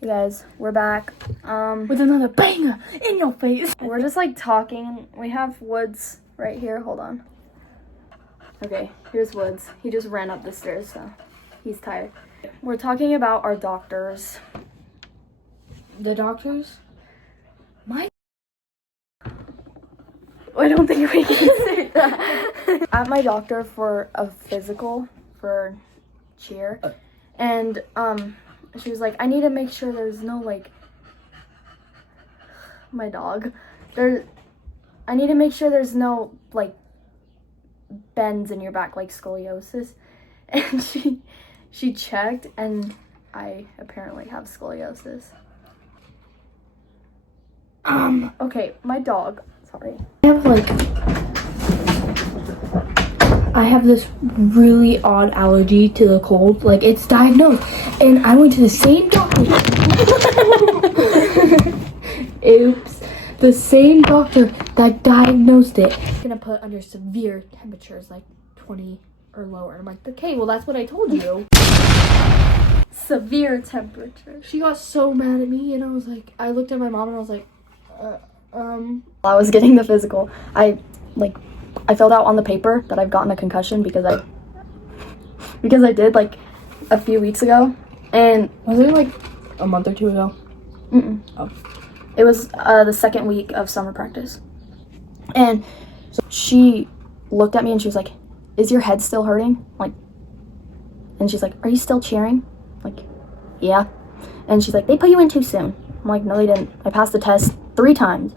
You guys, we're back. With another banger in your face. We're just like talking. We have Woods right here. Hold on. Okay, here's Woods. He just ran up the stairs, so he's tired. We're talking about our doctors. The doctors? I don't think we can say that. At my doctor for a physical for cheer, and she was like, I need to make sure there's no like my dog. I need to make sure there's no like bends in your back like scoliosis, and she checked, and I apparently have scoliosis. Okay, my dog. Sorry. I have this really odd allergy to the cold. Like, it's diagnosed. And I went to the same doctor. Oops. The same doctor that diagnosed it. Gonna put under severe temperatures, like 20 or lower. I'm like, okay, well, that's what I told you. Severe temperature. She got so mad at me, and I was like, I looked at my mom and I was like, I was getting the physical. I filled out on the paper that I've gotten a concussion because I did like a few weeks ago, and was it like a month or two ago? Oh. It was the second week of summer practice, and so she looked at me and she was like, "Is your head still hurting?" Like, and she's like, "Are you still cheering?" Like, yeah. And she's like, "They put you in too soon." I'm like, "No, they didn't. I passed the test 3 times,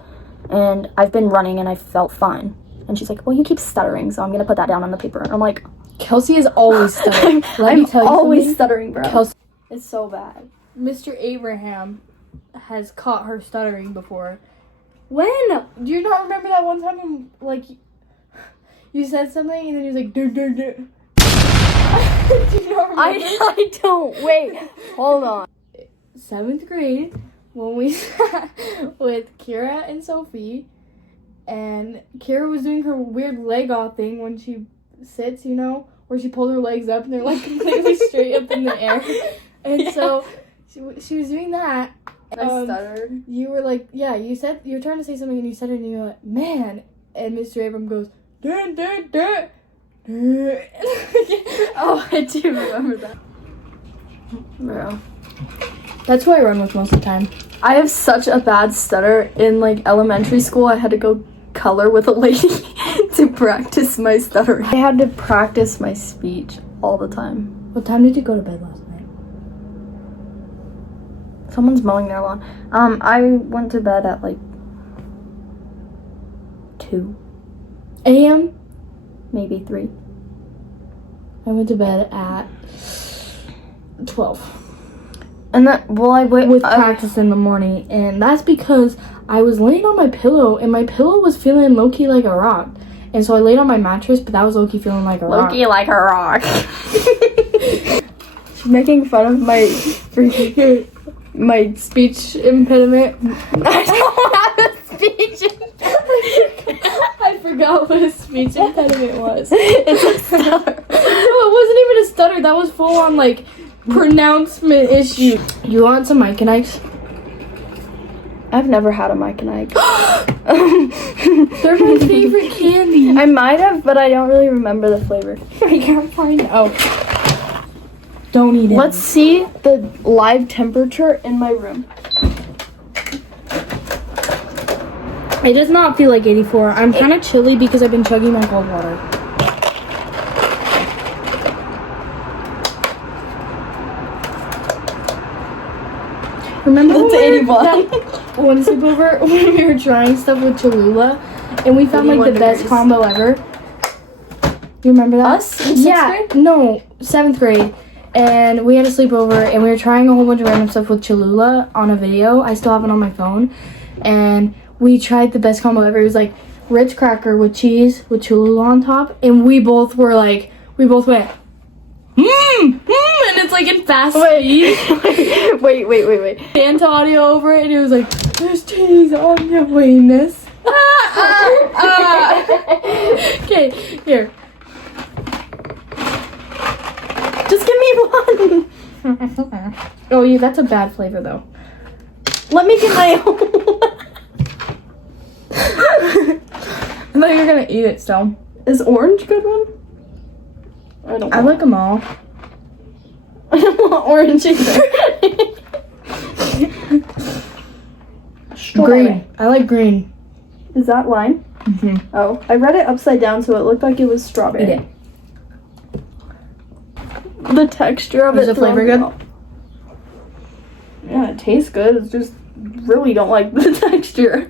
and I've been running and I felt fine." And she's like, "Well, you keep stuttering, so I'm gonna put that down on the paper." And I'm like, Kelsey is always stuttering. I'm always stuttering, bro. Kelsey, it's so bad. Mr. Abraham has caught her stuttering before. When? Do you not remember that one time when, like, you said something and then he was like, do. Do you not remember? I don't. Wait, hold on. 7th grade, when we sat with Kira and Sophie, and Kira was doing her weird leg off thing when she sits, you know, where she pulls her legs up and they're like completely straight up in the air. And so she was doing that. I stuttered. You were like, yeah, you were trying to say something and you said it and you were like, man. And Mr. Abram goes, dun, dun, dun. Oh, I do remember that. Bro. That's who I run with most of the time. I have such a bad stutter. In like elementary school, I had to go color with a lady to practice my stutter. I had to practice my speech all the time. What time did you go to bed last night? Someone's mowing their lawn. I went to bed at like 2 a.m. maybe 3. I went to bed at 12. And that, well, I went with practice in the morning, and that's because I was laying on my pillow, and my pillow was feeling low-key like a rock. And so I laid on my mattress, but that was low-key feeling like a rock. Low-key like a rock. She's making fun of my freaking my speech impediment. I don't have a speech impediment. I forgot what a speech impediment was. It's a stutter. No, it wasn't even a stutter. That was full on like pronouncement issue. You want some Mike and Ike's? I've never had a Mike and Ike. They're my favorite candy. I might have, but I don't really remember the flavor. I can't find it. Oh. Don't eat it. Let's see the live temperature in my room. It does not feel like 84. I'm kind of chilly because I've been chugging my cold water. Remember That's 81. One sleepover when we were trying stuff with Cholula and we found like the best combo ever? You remember that? Us? In 6th grade? No, 7th grade. And we had a sleepover and we were trying a whole bunch of random stuff with Cholula on a video. I still have it on my phone. And we tried the best combo ever. It was like Ritz cracker with cheese with Cholula on top. And we both went, and it's like in fast speed. Wait. Santa audio over it, and it was like, there's cheese on your weenus. Okay, here. Just give me one. Oh yeah, that's a bad flavor though. Let me get my own. I thought you were gonna eat it still. Is orange good one? I don't. I like them all. I don't want orange either. Green. I like green. Is that lime? Mm-hmm. Oh, I read it upside down, so it looked like it was strawberry. Eat it. The texture of Is it. the flavor throws me good? off. Yeah, it tastes good. It's just really don't like the texture.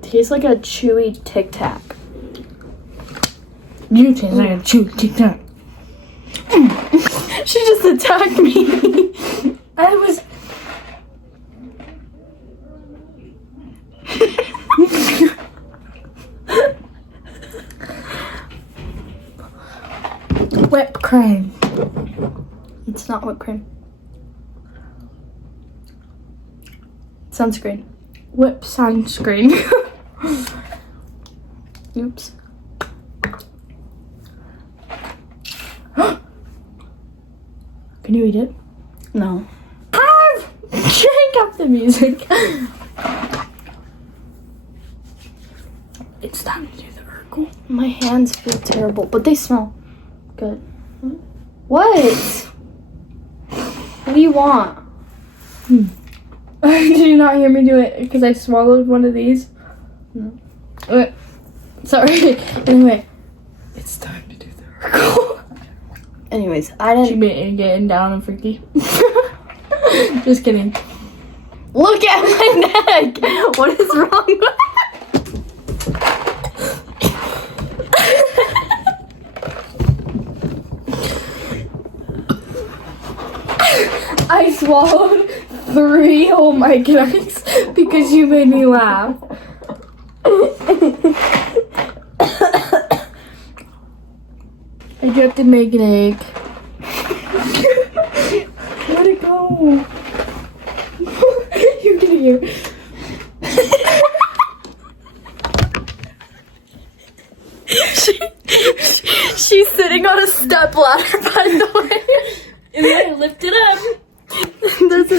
Tastes like a chewy Tic Tac. You taste like a chew Tic Tac. She just attacked me. I was. Whipped cream. It's not whipped cream. Sunscreen. Whipped sunscreen. Oops. Can you eat it? No. Crank up the music. It's time to do the Urkel. My hands feel terrible, but they smell good. What? What do you want? Did you not hear me do it? Because I swallowed one of these. No. Sorry. Anyway, it's time to do the Urkel. Anyways, I She didn't. made it getting down and freaky. Just kidding. Look at my neck! What is wrong with I swallowed 3 whole mic eggs because you made me laugh. I dropped a make an egg. Let it go. You're gonna hear. She's sitting on a step ladder, by the way. And then I lift it up. There's a.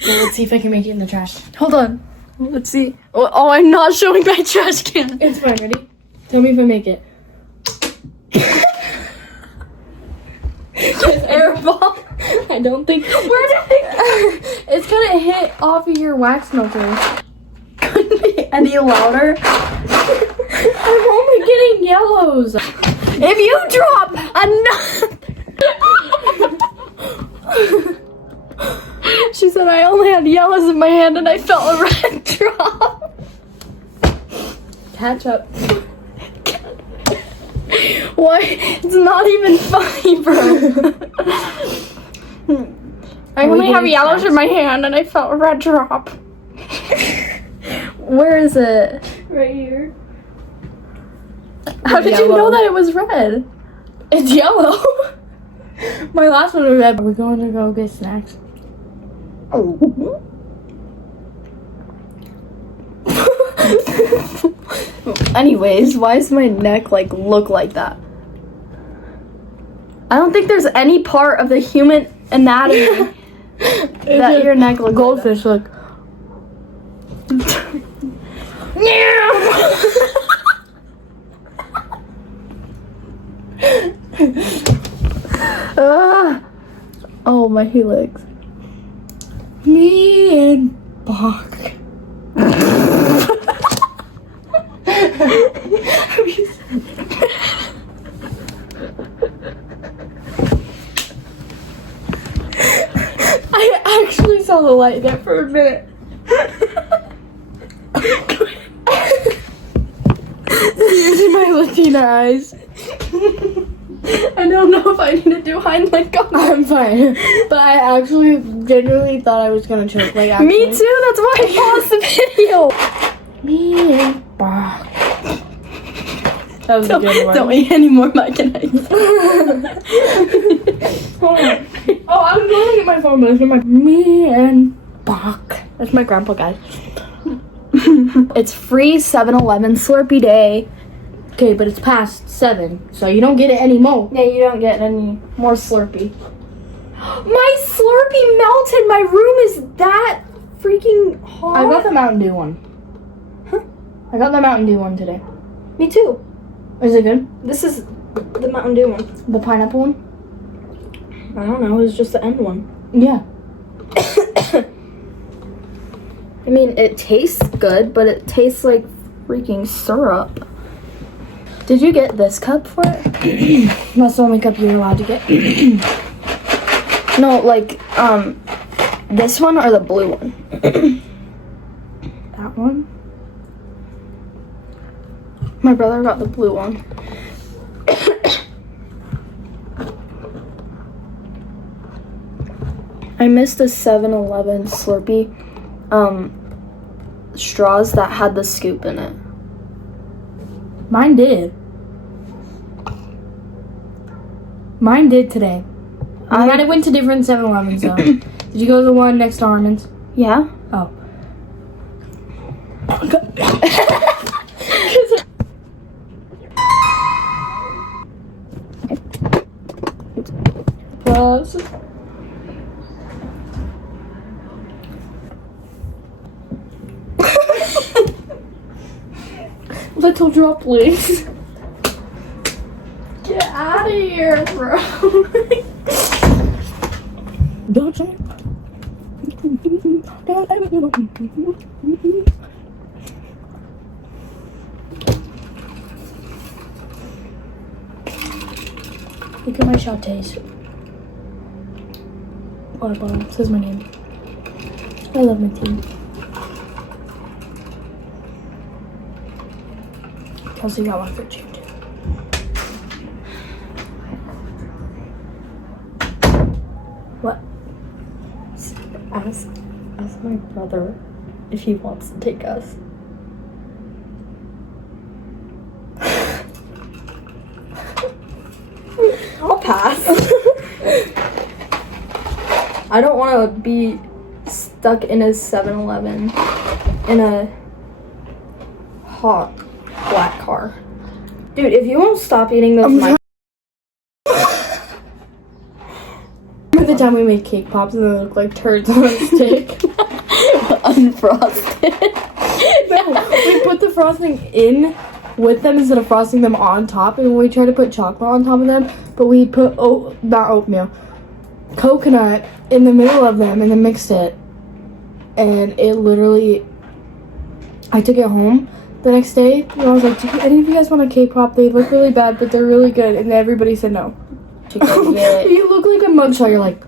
Okay, let's see if I can make it in the trash. Hold on. Let's see. Oh, I'm not showing my trash can. It's fine, ready? Tell me if I make it. Airball. I don't think. Where did it It's gonna hit off of your wax melter. couldn't be any louder? I'm only getting yellows. If you drop another. She said I only had yellows in my hand and I felt a red drop. Catch up. Why? It's not even funny, bro. I Are we only have getting yellows snacks? in my hand and I felt a red drop. Where is it? Right here. How did you Yellow. know that it was red? It's yellow. My last one was red. Are we going to go get snacks? Anyways, why does my neck look like that? I don't think there's any part of the human anatomy that your neck looks Goldfish look. Oh, my helix. Me and Bach. I actually saw the light there for a minute. Using my Latina eyes. I don't know if I need to do Heimlich on that. I'm fine. But I actually genuinely thought I was gonna choke. Like, actually. Me too, that's why I paused the video. Me and Bach. That was a good one. Don't eat any more Mike and Eggs. Hold on. Oh, I was going to get my phone, but it's my me and Bach. That's my grandpa, guys. It's free 7-Eleven Slurpee Day. Okay, but it's past 7, so you don't get it anymore. Yeah, you don't get any more Slurpee. My Slurpee melted. My room is that freaking hot. I got the Mountain Dew one. Huh? I got the Mountain Dew one today. Me too. Is it good? This is the Mountain Dew one. The pineapple one? I don't know. It was just the end one. Yeah. I mean, it tastes good, but it tastes like freaking syrup. Did you get this cup for it? That's the only cup you're allowed to get. No, like, this one or the blue one? That one? My brother got the blue one. I missed a 7-Eleven Slurpee straws that had the scoop in it. Mine did. Mine did today. I might have went to different 7-Elevens though. Did you go to the one next to Harmon's? Yeah. Oh. Plus. Little droplets. Get out of here, bro. Don't say. Look at my lattes. Water bottle says my name. I love my tea. Kelsey got one for you too. What? Ask my brother if he wants to take us. I'll pass. I don't want to be stuck in a 7-Eleven in a hot black car. Dude, if you won't stop eating those Remember the time we made cake pops and they looked like turds on a stick? unfrosted. No, we put the frosting in with them instead of frosting them on top, and we tried to put chocolate on top of them, but we put not oatmeal, coconut in the middle of them and then mixed it, and it literally, I took it home the next day and I was like, do any of you guys want a cake pop? They look really bad but they're really good, and everybody said no. You look like a mugshot. You're like,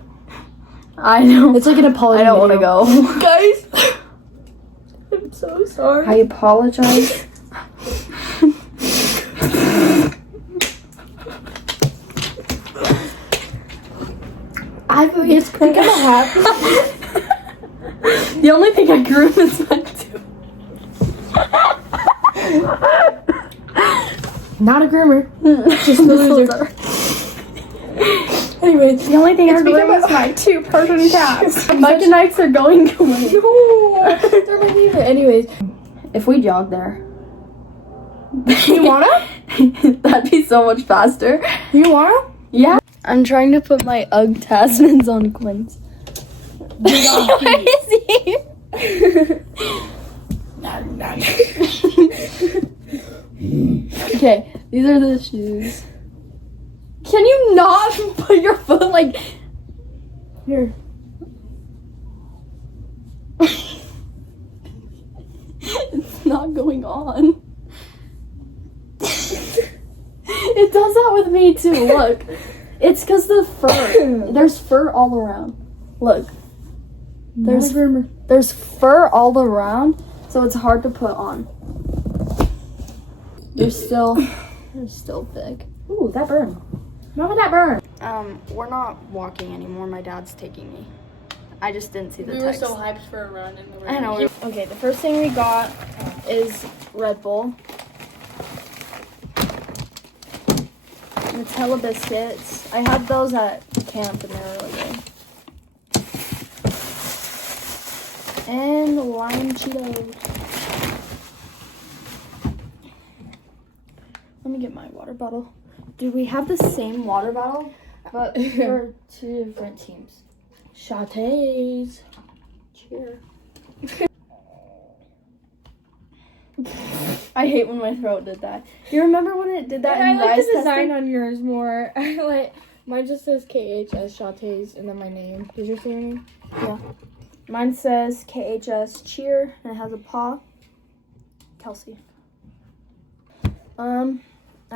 I know. it's like an apology. I don't want to video. go. Guys, I'm so sorry. I apologize. I think I'm happy. The only thing I grew is my tooth. Not a groomer. Just a loser. Anyways, The only thing I grew because is my 2-person cats. I'm My such- nights are going away. no, they're my favorite. Anyways, If we jog there, you wanna? that'd be so much faster. You wanna? Yeah. I'm trying to put my Ugg Tasmans on Quinn's. Where is he? Okay, these are the shoes. Can you not put your foot like Here. it's not going on? It does that with me too. Look, it's because the fur. There's fur all around. Look, There's groomer. there's fur all around, so it's hard to put on. You're still big. Ooh, that burn. Not that burn. We're not walking anymore. My dad's taking me. I just didn't see the We were text. so hyped for a run in the rain. I know. Okay, the first thing we got is Red Bull. Nutella biscuits. I had those at camp and they were really good. And lime Cheetos. get my water bottle. Do we have the same water bottle? But for 2 different teams. Chautés. Cheer. I hate when my throat did that. You remember when it did that in I like rise the design testing? on yours more. I like mine just says KHS Chautés and then my name. Does yours say your name? Yeah. Mine says KHS cheer and it has a paw. Kelsey. I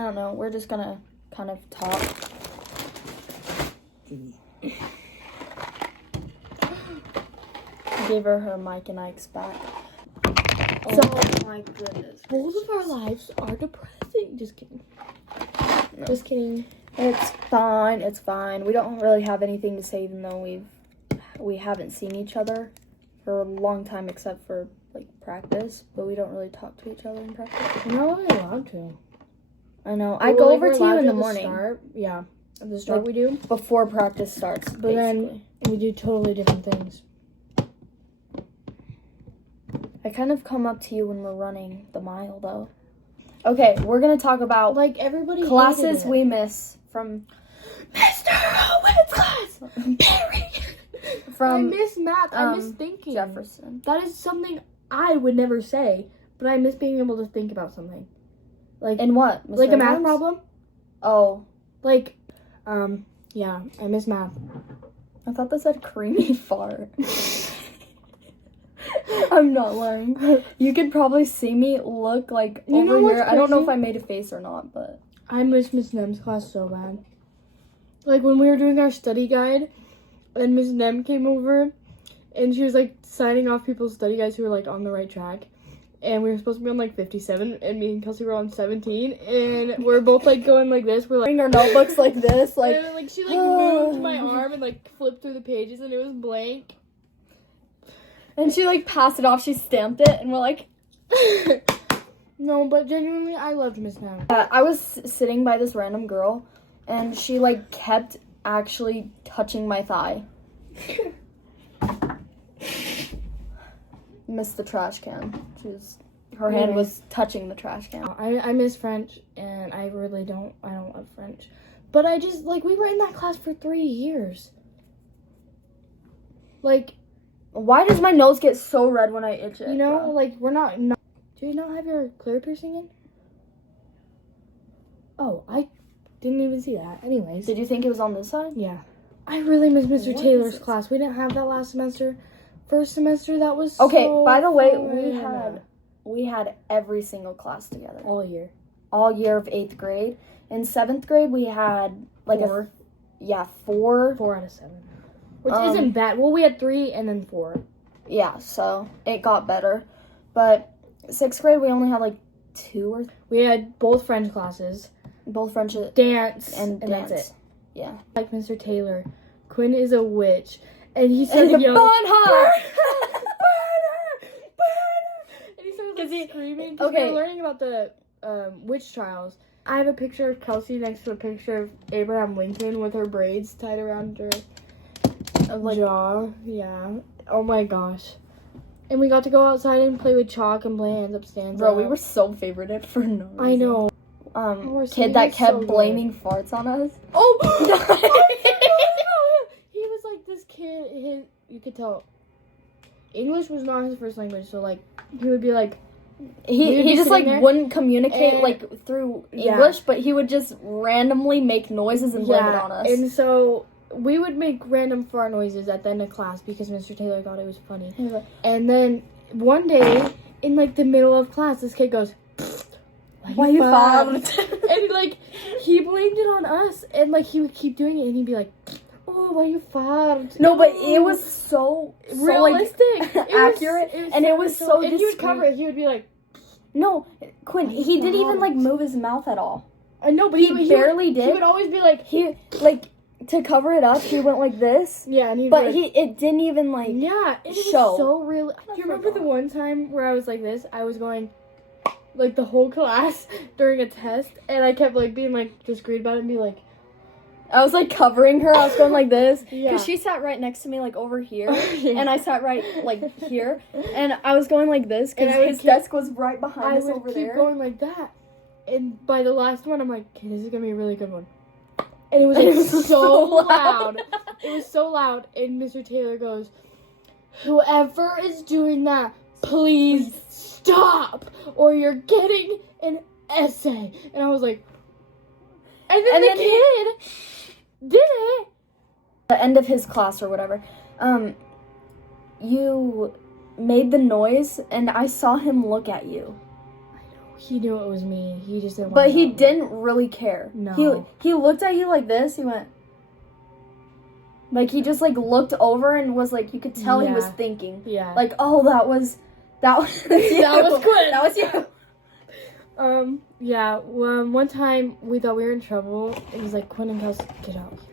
don't know. We're just gonna kind of talk. I gave her mic and Ike's back. So Oh my goodness. both of our lives are depressing. Just kidding. No. Just kidding. It's fine. It's fine. We don't really have anything to say, even though we haven't seen each other for a long time, except for like practice. But we don't really talk to each other in practice. We're not really allowed to. I know. I go over to you in the morning Yeah. At the start Like, we do. before practice starts. But then we do totally different things. I kind of come up to you when we're running the mile, though. Okay, we're gonna talk about Like everybody hated classes it. we miss from Mr. Owen's class. I I miss math. I miss um, thinking. Jefferson. That is something I would never say, but I miss being able to think about something. Like And what? Mr. like a math Adams? problem. Oh, Like, yeah, I miss math. I thought that said creamy fart. I'm not lying. You could probably see me look like You know over what's here. I don't know if crazy? I made a face or not, but I miss Miss Nem's class so bad. Like when we were doing our study guide, and Miss Nem came over, and she was like signing off people's study guides who were like on the right track. And we were supposed to be on like 57, and me and Kelsey were on 17, and we're both like going like this. We're like bring our notebooks like this, like and, she like moved my arm and like flipped through the pages, and it was blank. and she like passed it off. She stamped it, and we're like. No, but genuinely, I loved Miss Nem. I was sitting by this random girl, and she like kept actually touching my thigh. Missed the trash can. Her hand was touching the trash can. I miss French, and I don't love French. But I just, like, we were in that class for 3 years. Like, Why does my nose get so red when I itch it? you know, bro? like, we're not, do you not have your clear piercing in? Oh, I didn't even see that. Anyways. Did you think it was on this side? Yeah. I really miss Mr. What Taylor's is this? class. We didn't have that last semester. First semester, that was Okay, so by the way, fun. we had every single class together. all year. All year of 8th grade. In 7th grade, we had like 4. 4. 4 out of 7. Which Um, isn't bad. Well, we had 3 and then 4. Yeah, so it got better. But 6th grade, we only had like 2 or We had both French classes, both French dance, and dance. that's it. Yeah. Like Mr. Taylor, Quinn is a witch, and he And started the yelling, bun hop! and he started 'Cause he- screaming. Because we okay. were learning about the witch trials. I have a picture of Kelsey next to a picture of Abraham Lincoln with her braids tied around her jaw. Yeah. Oh my gosh. And we got to go outside and play with chalk and play hands up, stands Bro, up. we were so favorited for no reason. I know. Kid Our singing that is kept so good. blaming farts on us. Oh! He was like this kid. You could tell English was not his first language, so like he would be like, We would He be just like sitting there, wouldn't communicate and- like through Yeah. English, but he would just randomly make noises and blame it on us. and so we would make random fart noises at the end of class because Mr. Taylor thought it was funny. He was like, And then one day, in like the middle of class, this kid goes, "Why you fart?" farted?" And like he blamed it on us, and like he would keep doing it, and he'd be like, "Oh, why you fart?" No, but it was so realistic, like, accurate, and it was so And he would cover it. He would be like, No, Quinn, he didn't even like move his mouth at all. "I know," but He he barely would, did. He would always be like, He like to cover it up. He went like this, "Yeah," and he'd but be like, it didn't even like. yeah, it was show. so real. Do you remember the one time where I was like this? I was going like the whole class during a test, and I kept like being like discreet about it and be like, I was like covering her. I was going like this because Yeah. she sat right next to me, like over here, Yeah. and I sat right like here, and I was going like this And because I would his keep- desk was right behind I us would over keep there. going like that, And by the last one, I'm like, okay, this is gonna be a really good one. And it was like so loud. It was so loud. And Mr. Taylor goes, whoever is doing that, please stop, or you're getting an essay. And I was like, and then the kid did it. The end of his class or whatever, you made the noise, and I saw him look at you. He knew it was me. He just didn't. But he didn't really care. No. He looked at you like this. He went. Like, he just, like, looked over and was, like, you could tell he was thinking. Yeah. Like, oh, that was you. That was Quinn. That was you. Yeah, one time we thought we were in trouble. It was like, Quinn and Kelsey, get out here.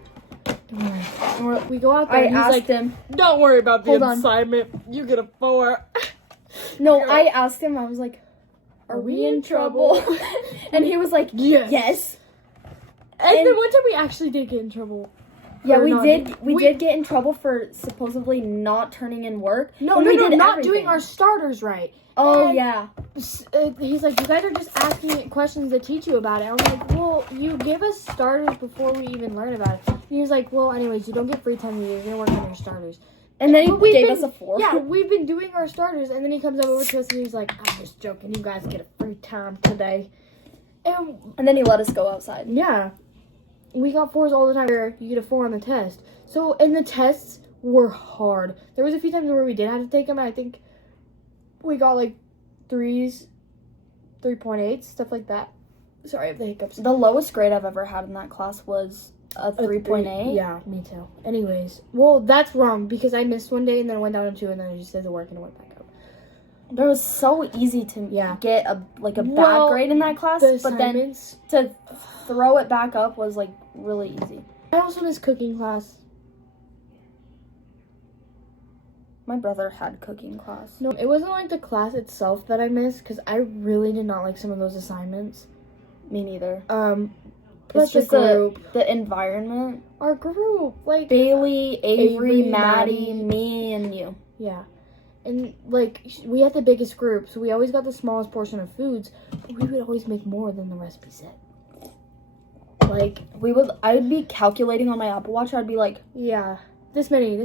And we go out there, I and he's asked like, him. don't worry about the Hold on. assignment. You get a 4. No, I asked him, I was like, are we in trouble? And he was like, yes. And then one time we actually did get in trouble. Yeah, we did get in trouble for supposedly not turning in work. No, did not everything. doing our starters right. Oh, And yeah. He's like, you guys are just asking questions to teach you about it. I was like, well, you give us starters before we even learn about it. And he was like, well, anyways, you don't get free time. You're going to work on your starters. And then he gave us a 4. Yeah, we've been doing our starters. And then he comes over to us and he's like, I'm just joking. You guys get a free time today. And then he let us go outside. Yeah. We got 4s all the time. You get a 4 on the test. So, and the tests were hard. There was a few times where we did have to take them. And I think we got like 3s, 3.8, stuff like that. Sorry, I have the hiccups. The lowest grade I've ever had in that class was a 3.8. Yeah, me too. Anyways, well, that's wrong because I missed one day and then I went down to 2 and then I just did the work and it went back up. It was so easy to get a bad grade in that class, but then to throw it back up was like really easy. I also missed cooking class. My brother had cooking class. No, it wasn't like the class itself that I missed because I really did not like some of those assignments. Me neither. But It's just the environment. Our group, like Bailey, Avery, Maddie, me, and you. Yeah. And, like, we had the biggest group, so we always got the smallest portion of foods, but we would always make more than the recipe said. Like, I would be calculating on my Apple Watch, I'd be like, yeah, this many.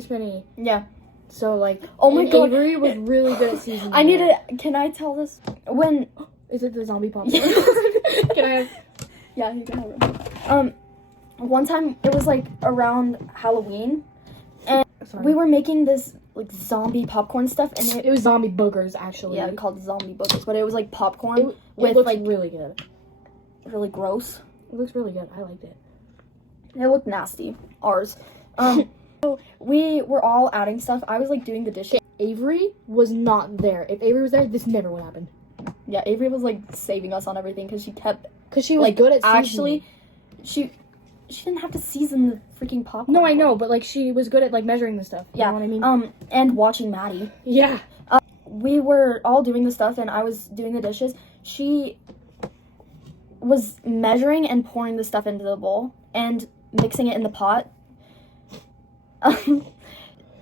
yeah. So, like, oh my god. Avery was really good at seasoning. Can I tell this? When, is it the zombie popcorn? Can I have? Yeah, you can have it. One time, it was, like, around Halloween, and we were making this, like, zombie popcorn stuff, and it was zombie boogers, actually. Yeah, called zombie boogers, but it was, like, popcorn it looked like really good. Really gross. It looks really good. I liked it. It looked nasty. Ours. So we were all adding stuff. I was, like, doing the dishes. Avery was not there. If Avery was there, this never would happen. Yeah, Avery was, like, saving us on everything, because she kept... Because she was good at seasoning. Actually, she didn't have to season the freaking popcorn. No, I know, but, like, she was good at, like, measuring the stuff. You know what I mean? And watching Maddie. Yeah. We were all doing the stuff, and I was doing the dishes. She was measuring and pouring the stuff into the bowl and mixing it in the pot.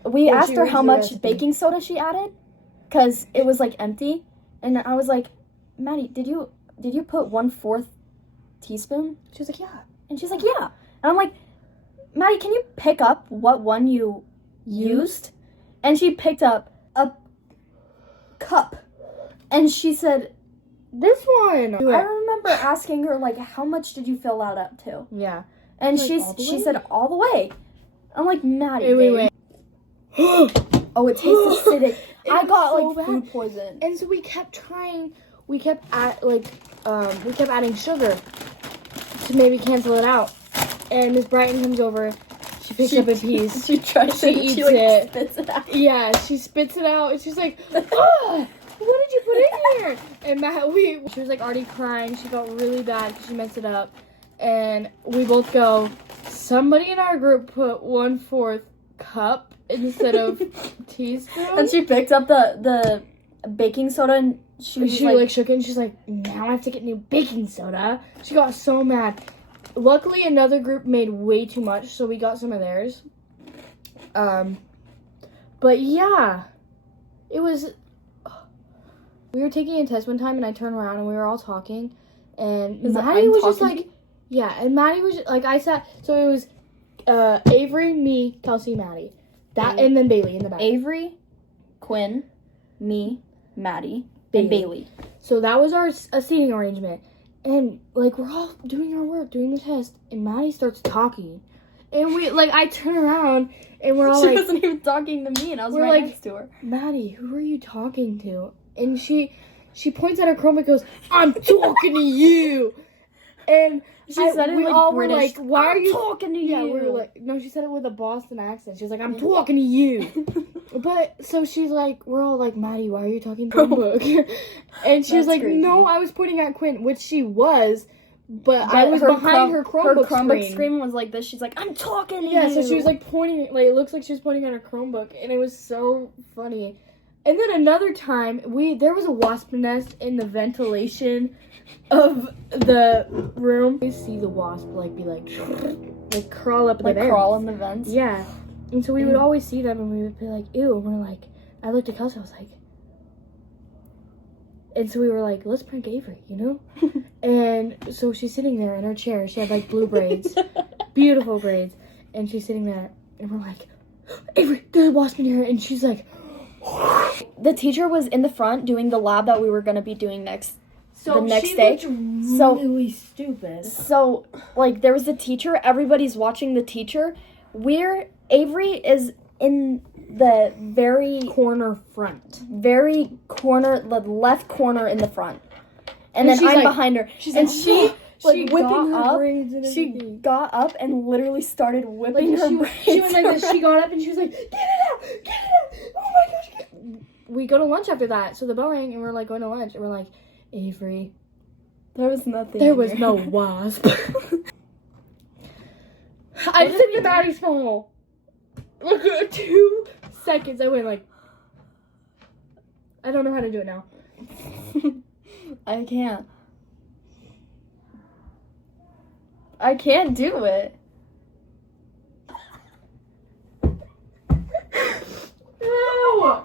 We asked her how much baking soda she added, because it was, like, empty. And I was like, Maddie, did you put 1/4 teaspoon? She was like, yeah. And she's like, yeah. And I'm like, Maddie, can you pick up what one you used? And she picked up a cup. And she said, this one. I remember asking her, like, how much did you fill that up to? Yeah. And she said, all the way. I'm like, Maddie, wait. Oh, it tastes acidic. I got, so like, bad. food poison. And so we kept trying. We kept adding sugar to maybe cancel it out. And Miss Brighton comes over. She picks up a piece. She eats it. Spits it out. Yeah, she spits it out. And she's like, oh, what did you put in here? And she was, like, already crying. She felt really bad because she messed it up. And we both go, somebody in our group put 1/4 cup instead of teaspoon. And she picked up the baking soda and she like shook it and she's like, now I have to get new baking soda. She got so mad. Luckily another group made way too much, so we got some of theirs. But yeah, it was, we were taking a test one time and I turned around and we were all talking And Is it, Maddie I'm was just talking like, yeah, and Maddie was like, I sat, so it was Avery, me, Kelsey, Maddie. That, and then Bailey in the back. Avery, Quinn, me, Maddie, and Bailey. So that was our seating arrangement. And, like, we're all doing our work, doing the test, and Maddie starts talking. And we, like, I turn around, and we're all She like, wasn't even talking to me, and I was we're right like- next to her. Maddie, who are you talking to? And she points at her Chromebook and goes, I'm talking to you. And She said it we like all British. were like, why are you talking to Yeah, you? we were like, no, she said it with a Boston accent. She was like, I'm talking to you. But, so she's like, we're all like, Maddie, why are you talking to Chromebook? And she was That's like, crazy. no, I was pointing at Quinn, which she was, but I was behind her Chromebook screen was like this. She's like, I'm talking to you. Yeah, so she was like pointing, like, it looks like she was pointing at her Chromebook, and it was so funny. And then another time, there was a wasp nest in the ventilation of the room. You see the wasp, like, be like crawl up like the vents. crawl in the vents. Yeah. And so we would always see them, and we would be like, ew. And we're like, I looked at Kelsey, I was like, and so we were like, let's prank Avery, you know? And so she's sitting there in her chair. She had, like, blue braids. Beautiful braids. And she's sitting there, and we're like, Avery, there's a wasp in here. And she's like, The teacher was in the front doing the lab that we were going to be doing next. so The next she day. looked So- really stupid. So, like, there was the teacher. Everybody's watching the teacher. Avery is in the very Corner front. corner, the left corner in the front. And And then she's I'm like- behind her. She's and like, she, like, she whipping got up. her braids and She everything. got up and literally started whipping Like, her she braids. went like this. She got up and she was like, get it out, get it out. Oh my gosh. We go to lunch after that. So the bell rang and we're like going to lunch. And we're like, Avery, There was nothing. there was here. no wasp. I just hit the Maddie's phone. Look, 2 seconds. I went like, I don't know how to do it now. I can't. I can't do it. No!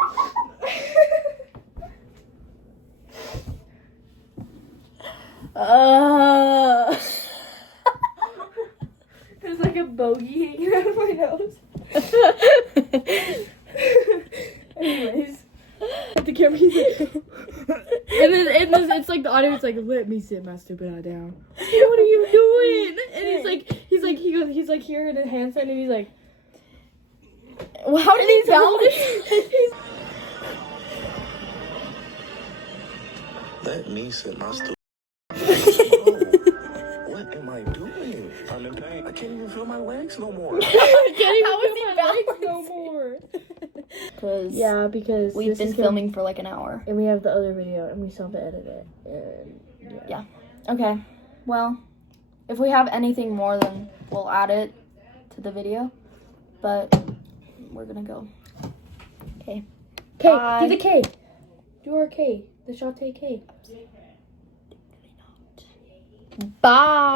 There's like a bogey hanging out of my nose. Anyways, at the camera, he's like, and then it's like the audience like, let me sit my stupid eye down. What are you doing? And he's like here in a handstand, and he's like, Well, how did he balance? Let me sit my stupid. What am I doing? I'm in pain. I can't even feel my legs no more. I can't even How is he feel my legs no balancing? more. Because Yeah, because we've been filming for like an hour. and we have the other video, and we still have to edit it. And Yeah. Okay. Well, if we have anything more, then we'll add it to the video. But we're gonna go. Okay. K, Bye. do the K. Do our K. The Shante K. Bye.